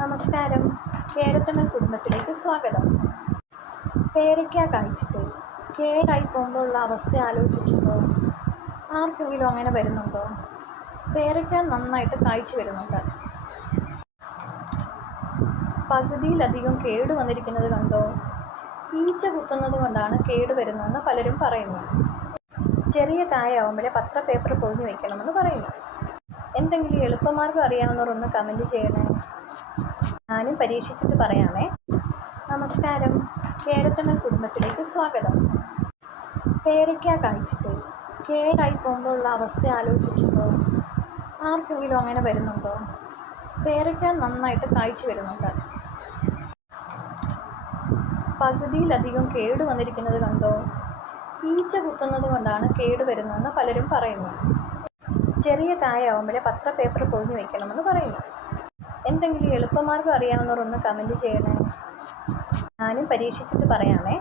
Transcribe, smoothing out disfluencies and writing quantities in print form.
നമസ്കാരം. കേരത്തമ്മൽ കുടുംബത്തിലേക്ക് സ്വാഗതം. പേരയ്ക്ക കഴിച്ചിട്ട് കേടായി പോകുമ്പോഴുള്ള അവസ്ഥ ആലോചിക്കുമ്പോൾ ആർക്കെങ്കിലും അങ്ങനെ വരുന്നുണ്ടോ? പേരയ്ക്ക നന്നായിട്ട് കായ്ച്ചു വരുന്നുണ്ട്. പകുതിയിലധികം കേട് വന്നിരിക്കുന്നത് കണ്ടോ? ഈച്ച കുത്തുന്നത് കൊണ്ടാണ് കേട് വരുന്നതെന്ന് പലരും പറയുന്നു. ചെറിയ കായാവുമ്പോഴേ പത്രപേപ്പർ പൊതിഞ്ഞ് വയ്ക്കണമെന്ന് പറയുന്നു. എന്തെങ്കിലും എളുപ്പമാർഗ്ഗം അറിയാവുന്നവർ ഒന്ന് കമൻറ്റ് ചെയ്യണേ. ഞാനും പരീക്ഷിച്ചിട്ട് പറയാമേ. നമസ്കാരം. കേരത്തമ്മൽ കുടുംബത്തിലേക്ക് സ്വാഗതം. പേരയ്ക്ക കഴിച്ചിട്ട് കേടായി പോകുമ്പോഴുള്ള അവസ്ഥ ആലോചിക്കുമ്പോൾ ആർക്കെങ്കിലും അങ്ങനെ വരുന്നുണ്ടോ? പേരയ്ക്ക നന്നായിട്ട് കായ്ച്ചു വരുന്നുണ്ട്. പകുതിയിലധികം കേട് വന്നിരിക്കുന്നത് കണ്ടോ? ഈച്ച കുത്തുന്നത് കൊണ്ടാണ് കേട് വരുന്നതെന്ന് പലരും പറയുന്നു. ചെറിയ കായാവുമ്പോഴേ പത്രപേപ്പർ പൊതിഞ്ഞ് വയ്ക്കണമെന്ന് പറയുന്നു. എന്തെങ്കിലും എളുപ്പമാർഗ്ഗം അറിയാവുന്നവർ ഒന്ന് കമൻറ്റ് ചെയ്യണേ. ഞാനും പരീക്ഷിച്ചിട്ട് പറയാമേ.